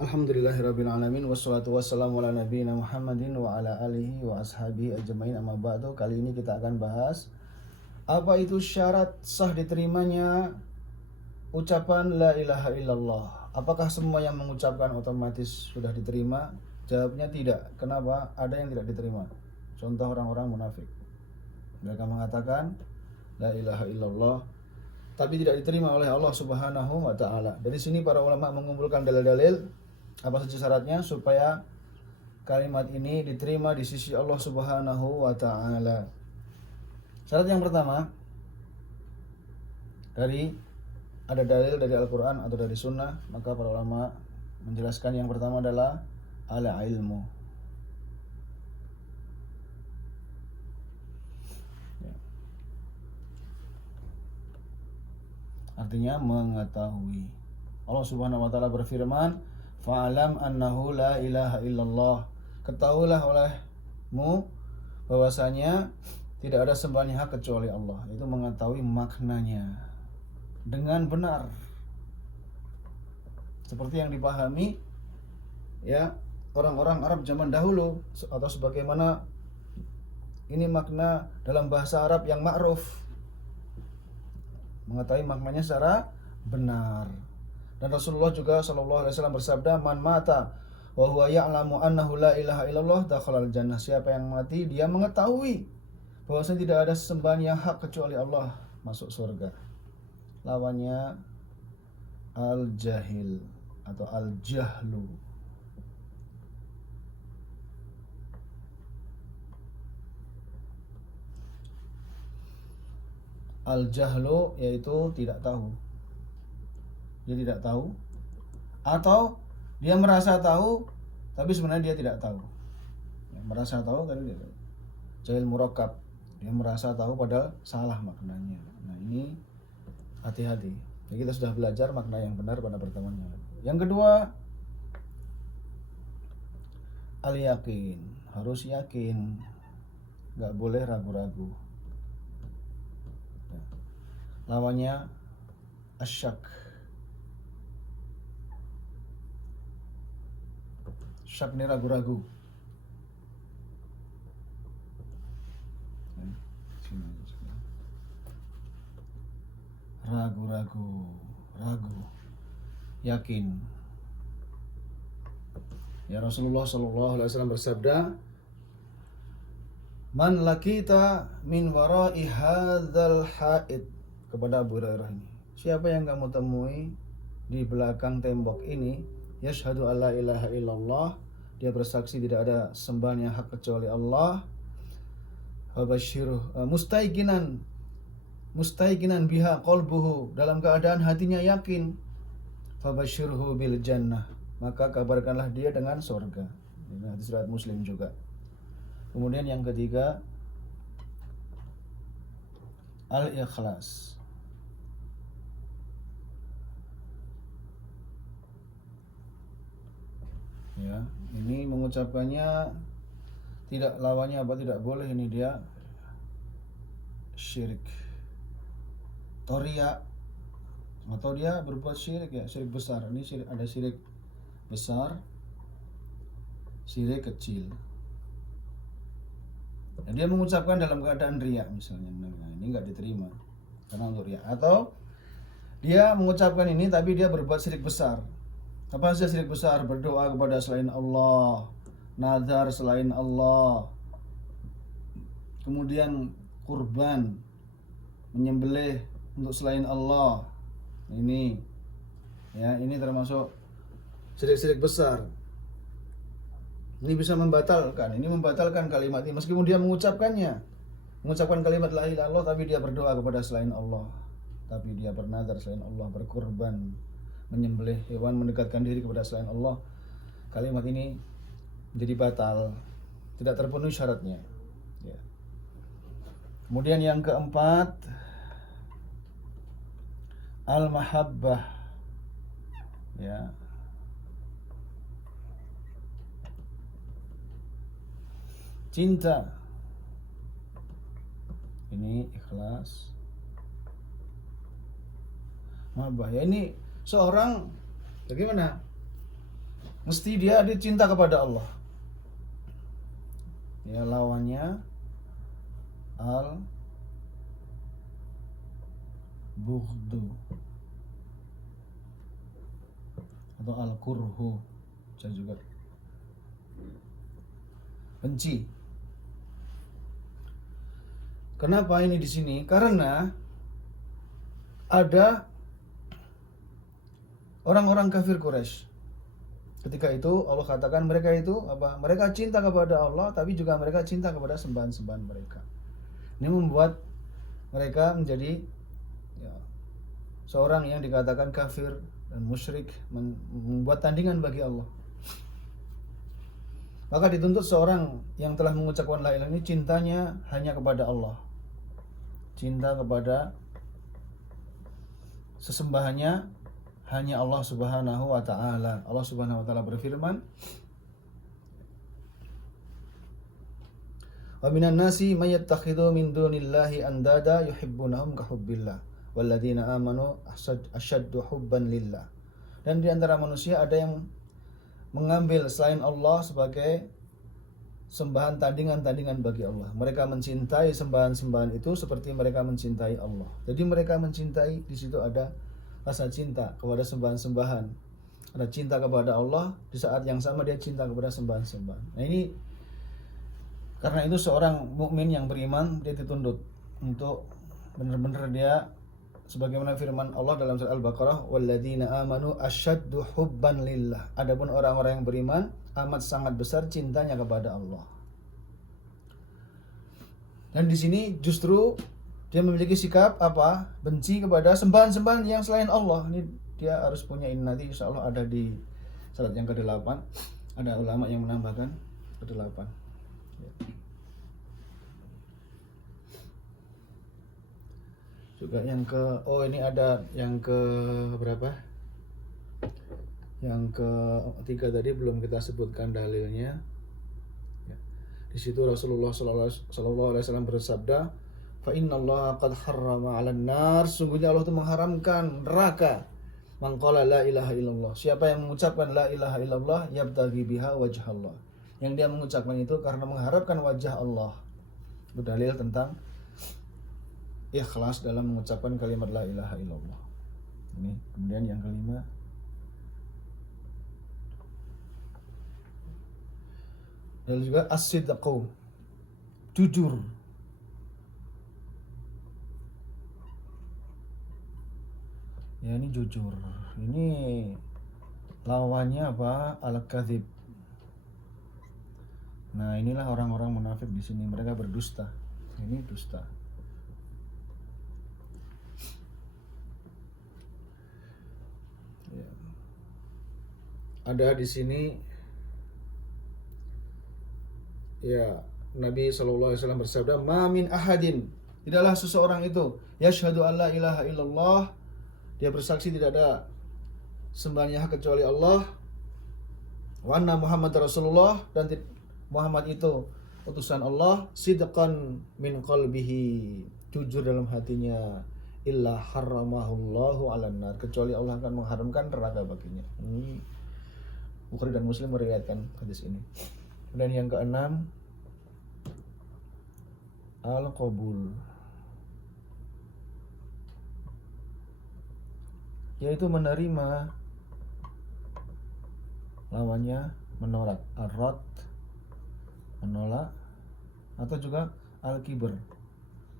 Alhamdulillahirabbil alamin wassalatu wassalamu ala nabiyina Muhammadin wa ala alihi wa ashabihi ajmain amma ba'du. Kali ini kita akan bahas apa itu syarat sah diterimanya ucapan la ilaha illallah. Apakah semua yang mengucapkan otomatis sudah diterima? Jawabnya tidak. Kenapa? Ada yang tidak diterima. Contoh orang-orang munafik. Mereka mengatakan la ilaha illallah tapi tidak diterima oleh Allah Subhanahu wa taala. Dari sini para ulama mengumpulkan dalil-dalil apa saja syaratnya supaya kalimat ini diterima di sisi Allah Subhanahu wa taala. Syarat yang pertama ada dalil dari Al-Qur'an atau dari sunnah, maka para ulama menjelaskan yang pertama adalah al-ilmu. Artinya mengetahui. Allah Subhanahu wa taala berfirman, "Fa'alam annahu la ilaha illallah." Ketahuilah olehmu bahwasanya tidak ada sembahan yang hak kecuali Allah. Itu mengetahui maknanya dengan benar. Seperti yang dipahami ya orang-orang Arab zaman dahulu, atau sebagaimana ini makna dalam bahasa Arab yang ma'ruf, mengetahui maknanya secara benar. Dan Rasulullah juga sallallahu alaihi wasallam bersabda, "Man mata wa huwa ya'lamu annahu la ilaha illallah dakhalal jannah." Siapa yang mati dia mengetahui bahwasanya tidak ada sesembahan yang hak kecuali Allah, masuk surga. Lawannya al-jahil atau al-jahlu. Al-jahlu yaitu tidak tahu. Dia tidak tahu, atau dia merasa tahu tapi sebenarnya dia tidak tahu. Ya, merasa tahu tapi tidak tahu. Jahil murakkab, dia merasa tahu padahal salah maknanya. Nah, ini hati-hati. Jadi kita sudah belajar makna yang benar pada pertemuan yang lalu. Yang kedua, al-yakin. Harus yakin, nggak boleh ragu-ragu. Lawannya asyak. Syak ini ragu-ragu. Ragu-ragu, ragu, yakin. Ya, Rasulullah sallallahu alaihi wasallam bersabda, "Man lakita min wara'i hadzal haid," kepada Abu Hurairah ini. Siapa yang kamu temui di belakang tembok ini, yashhadu alla ilaha illallah, dia bersaksi tidak ada sembahan yang hak kecuali Allah, fabashshiruh, mustaiqinan biha qalbuhu, dalam keadaan hatinya yakin, fabashshirhu bil jannah, maka kabarkanlah dia dengan surga. Ini hadis riwayat Muslim juga. Kemudian yang ketiga, al-ikhlas. Ya, ini mengucapkannya tidak, lawannya apa, tidak boleh, ini dia syirik, toria, atau dia berbuat syirik, ya syirik besar. Ini syirik, ada syirik besar, syirik kecil. Dan dia mengucapkan dalam keadaan riya misalnya, nah ini nggak diterima karena untuk riya. Atau dia mengucapkan ini tapi dia berbuat syirik besar. Apa saja syirik besar? Berdoa kepada selain Allah, nazar selain Allah, kemudian kurban, menyembelih untuk selain Allah. Ini ya, ini termasuk syirik-syirik besar. Ini bisa membatalkan, ini membatalkan kalimat ini meskipun dia mengucapkan kalimat la ilaha illallah tapi dia berdoa kepada selain Allah, tapi dia bernazar selain Allah, berkurban, menyembelih hewan, mendekatkan diri kepada selain Allah. Kalimat ini menjadi batal, tidak terpenuhi syaratnya ya. Kemudian yang keempat, al-mahabbah ya. Cinta. Ini ikhlas. Mahabbah ya, ini seorang bagaimana? mesti dia cinta kepada Allah. Ya, lawannya al bughdu atau al kurhu, bisa juga benci. Kenapa ini di sini? Karena ada orang-orang kafir Quraisy. Ketika itu Allah katakan mereka itu apa? Mereka cinta kepada Allah, tapi juga mereka cinta kepada sembahan-sembahan mereka. Ini membuat mereka menjadi ya, seorang yang dikatakan kafir dan musyrik, membuat tandingan bagi Allah. Maka dituntut seorang yang telah mengucapkan la ilaha ini cintanya hanya kepada Allah. Cinta kepada sesembahannya hanya Allah Subhanahu wa taala. Allah Subhanahu wa taala berfirman, "Wa minan nasi may yattakhidhu min dunillahi andada yuhibbunahum ka hubbillah walladzina amanu asyaddu hubban lillah." Dan di antara manusia ada yang mengambil selain Allah sebagai sembahan tandingan-tandingan bagi Allah. Mereka mencintai sembahan-sembahan itu seperti mereka mencintai Allah. Jadi mereka mencintai, di situ ada rasa cinta kepada sembahan-sembahan. Ada cinta kepada Allah, di saat yang sama dia cinta kepada sembahan-sembahan. Nah ini, karena itu seorang mukmin yang beriman dia dituntut untuk benar-benar dia sebagaimana firman Allah dalam surat Al-Baqarah, walladzina amanu asyaddu hubban lillah. Adapun orang-orang yang beriman amat sangat besar cintanya kepada Allah. Dan di sini justru dia memiliki sikap apa? Benci kepada sembahan-sembahan yang selain Allah. Ini dia harus punya, ini nanti insya Allah ada di surat yang ke-8. Ada ulama yang menambahkan ke-8. Juga yang ini ada yang ke berapa? Yang ke-3 tadi belum kita sebutkan dalilnya. Ya. Di situ Rasulullah sallallahu alaihi wasallam bersabda, "Fa innallaha qad harrama 'alan nar." Sungguhnya Allah itu mengharamkan neraka. Man qala la ilaha illallah. Siapa yang mengucapkan la ilaha illallah yabtaghi biha wajhallah. Yang dia mengucapkan itu karena mengharapkan wajah Allah. Berdalil tentang ikhlas dalam mengucapkan kalimat la ilaha illallah. Ini kemudian yang kelima, dan juga as-sidqu, jujur. Ya ini jujur. Ini lawannya apa? Al-kadzib. Nah, inilah orang-orang munafik di sini, mereka berdusta. Ini dusta. Ya. Ada di sini ya, Nabi SAW bersabda, "Ma min ahadin." Tidaklah seseorang itu yashhadu an la ilaha illallah, dia bersaksi tidak ada sembahan yang hak kecuali Allah, wa anna Muhammad Rasulullah, dan Muhammad itu utusan Allah, sidqan min qalbihi, jujur dalam hatinya, illa harramahullahu 'alan nar, kecuali Allah akan mengharamkan neraka baginya. Ini Bukhari dan Muslim meriwayatkan hadis ini. Dan yang keenam, al-qabul, yaitu menerima, lawannya menolak. Ar-rad, menolak, atau juga al-kibr,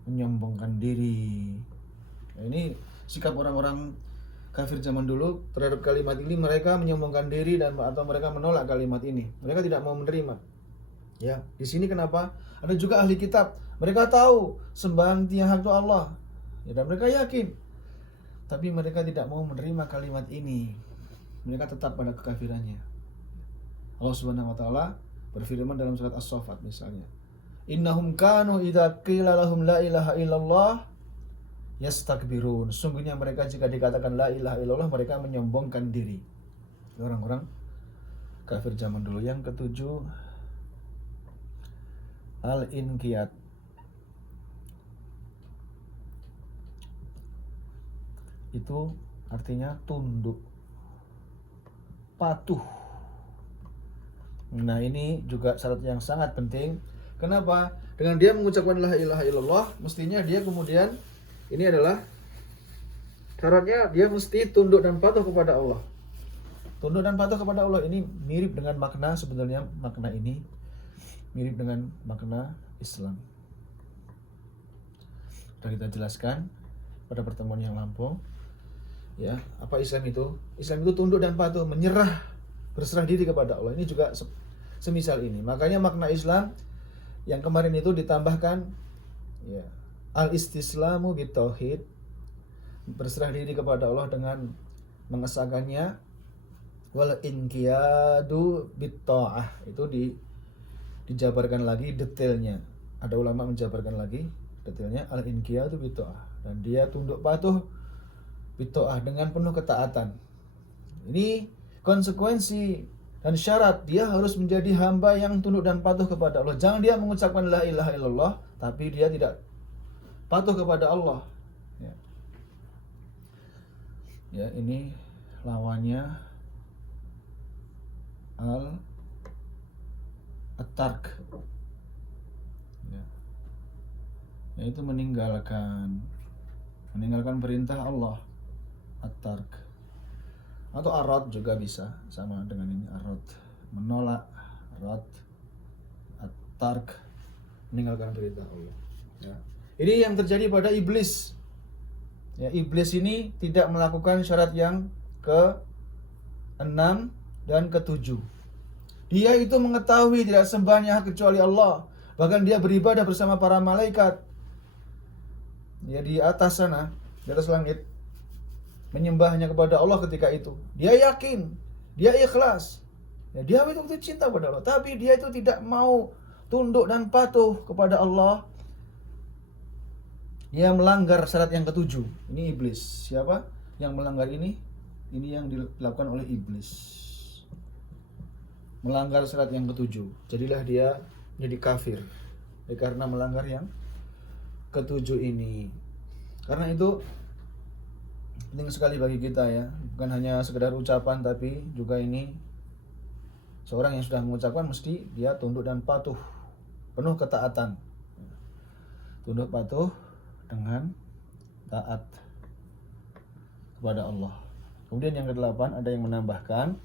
menyombongkan diri. Nah, ini sikap orang-orang kafir zaman dulu terhadap kalimat ini. Mereka menyombongkan diri dan atau mereka menolak kalimat ini. Mereka tidak mau menerima. Ya, di sini kenapa? Ada juga ahli kitab. Mereka tahu sembahan yang hak itu Allah. Ya, dan mereka yakin. Tapi mereka tidak mau menerima kalimat ini. Mereka tetap pada kekafirannya. Allah Subhanahu wa taala berfirman dalam surat As-Saffat misalnya, "Innahum kanu idza qila lahum la ilaha illallah yastakbirun." Sungguhnya mereka jika dikatakan la ilaha illallah mereka menyombongkan diri. Orang-orang kafir zaman dulu. Yang ketujuh, al-inqiyad, itu artinya tunduk, patuh. Nah, ini juga syarat yang sangat penting. Kenapa? Dengan dia mengucapkan la ilaha illallah, mestinya dia kemudian ini adalah syaratnya dia mesti tunduk dan patuh kepada Allah. Tunduk dan patuh kepada Allah ini mirip dengan makna, sebenarnya makna ini mirip dengan makna Islam. Sudah kita jelaskan pada pertemuan yang lampau. Ya, apa Islam itu? Islam itu tunduk dan patuh, menyerah, berserah diri kepada Allah. Ini juga semisal ini. Makanya makna Islam yang kemarin itu ditambahkan ya, al-istislamu bitauhid, berserah diri kepada Allah dengan mengesahkannya, wal inqiyadu bitta'ah, itu dijabarkan lagi detailnya. Ada ulama menjabarkan lagi detailnya, al inqiyadu bitta'ah, dan dia tunduk patuh bitta'ah dengan penuh ketaatan. Ini konsekuensi dan syarat dia harus menjadi hamba yang tunduk dan patuh kepada Allah. Jangan dia mengucapkan la ilaha illallah tapi dia tidak patuh kepada Allah. Ya, ini lawannya at-tark. Ya. Yaitu meninggalkan perintah Allah. At-tark. Atau arad juga bisa, sama dengan ini, arad, menolak, arad, at-tark, meninggalkan perintah Allah. Ya. Ini yang terjadi pada iblis. Ya, iblis ini tidak melakukan syarat yang ke-6 dan ke-7. Dia itu mengetahui tidak sembahnya kecuali Allah. Bahkan dia beribadah bersama para malaikat. Dia di atas sana, di atas langit, menyembahnya kepada Allah ketika itu. Dia yakin, dia ikhlas. Ya, dia betul-betul cinta kepada Allah. Tapi dia itu tidak mau tunduk dan patuh kepada Allah. Dia melanggar syarat yang ke-7. Ini iblis. Siapa yang melanggar ini? Ini yang dilakukan oleh iblis. Melanggar syarat yang ke-7. Jadilah dia menjadi kafir. Karena melanggar yang ke-7 ini. Karena itu penting sekali bagi kita ya, bukan hanya sekedar ucapan tapi juga ini seorang yang sudah mengucapkan mesti dia tunduk dan patuh, penuh ketaatan. Tunduk patuh dengan taat kepada Allah. Kemudian yang ke-8 ada yang menambahkan,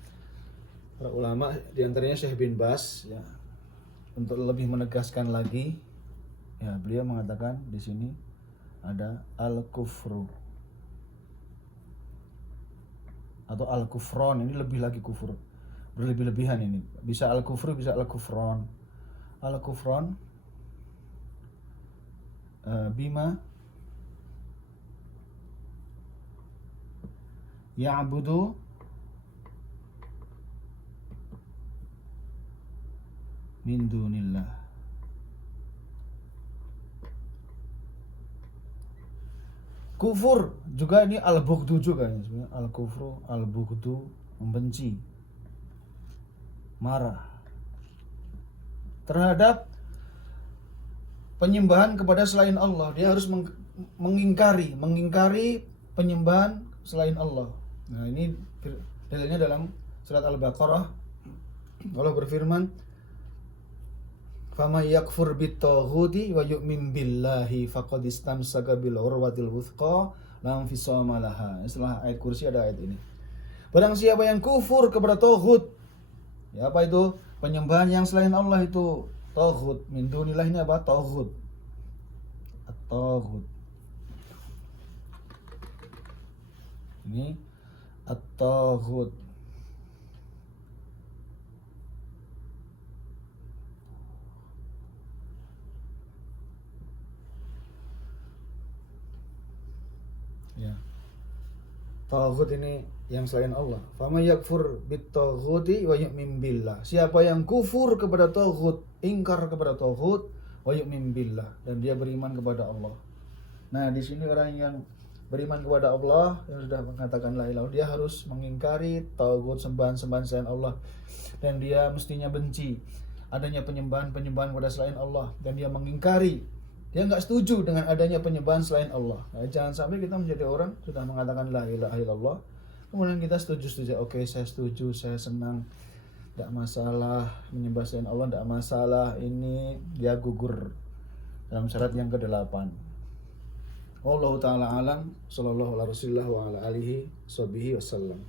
para ulama diantaranya Syekh bin Bas ya, untuk lebih menegaskan lagi ya, beliau mengatakan di sini ada al-kufru atau al-kufron. Ini lebih lagi kufur, berlebih-lebihan ini. Bisa al-kufru, bisa al-kufron. Al-kufron bima ya'budu min dunillah. Kufur juga ini al-bughdu juga ini sebenarnya. Al-kufru, al-bughdu, membenci, marah terhadap penyembahan kepada selain Allah. Dia harus mengingkari penyembahan selain Allah. Nah, ini dalilnya dalam surat Al-Baqarah. Allah berfirman, "Faman yakfur bit-taghuti wa yu'min billahi faqad istamsaka bil urwatil wuthqa la infisama laha." Setelah ayat kursi ada ayat ini. Barang siapa yang kufur kepada taghut. Ya, apa itu? Penyembahan yang selain Allah itu taghut. Min dunillah ini apa? Taghut. At-taghut. Ini at-taghut. Ya. Taghut ini yang selain Allah. Faman yakfur bit-taghuti wa yu'min billah. Siapa yang kufur kepada taghut, ingkar kepada taghut, wa yu'min billah, dan dia beriman kepada Allah. Nah, di sini orang yang beriman kepada Allah, yang sudah mengatakan la ilaha, dia harus mengingkari taghut, sembahan-sembahan selain Allah, dan dia mestinya benci adanya penyembahan kepada selain Allah, dan dia mengingkari, dia nggak setuju dengan adanya penyembahan selain Allah. Nah, jangan sampai kita menjadi orang sudah mengatakan la ilaha illallah, kemudian kita setuju, oke saya setuju, saya senang, tidak masalah, menyembah selain Allah tidak masalah, ini dia gugur dalam syarat yang ke-8. Wallahu ta'ala alam, sallallahu ala rasulillah wa ala alihi wasallam.